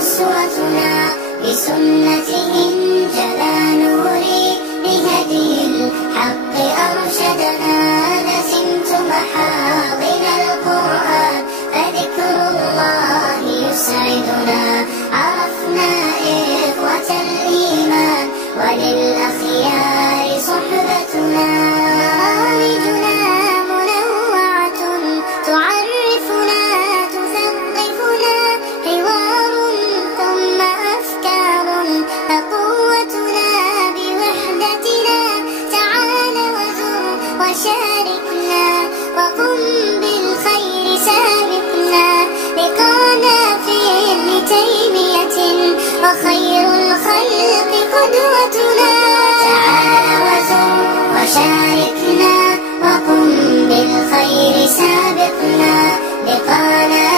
أسوتنا بسنته انجلى نوري بهدي الحق أرشدنا لزمت محاضن القرآن فذكر الله يسعدنا عرفنا إخوة الإيمان وللأخيار صحبتنا خارجنا منوعة تعرفنا تثقفنا حوار ثم أفكار فقوتنا بوحدتنا تعال وزر وشاركنا وقم بالخير سابقنا لقانا في ابن تيمية وخير الخلق قدوتنا تعال وزر وشاركنا وقم بالخير سابقنا لقانا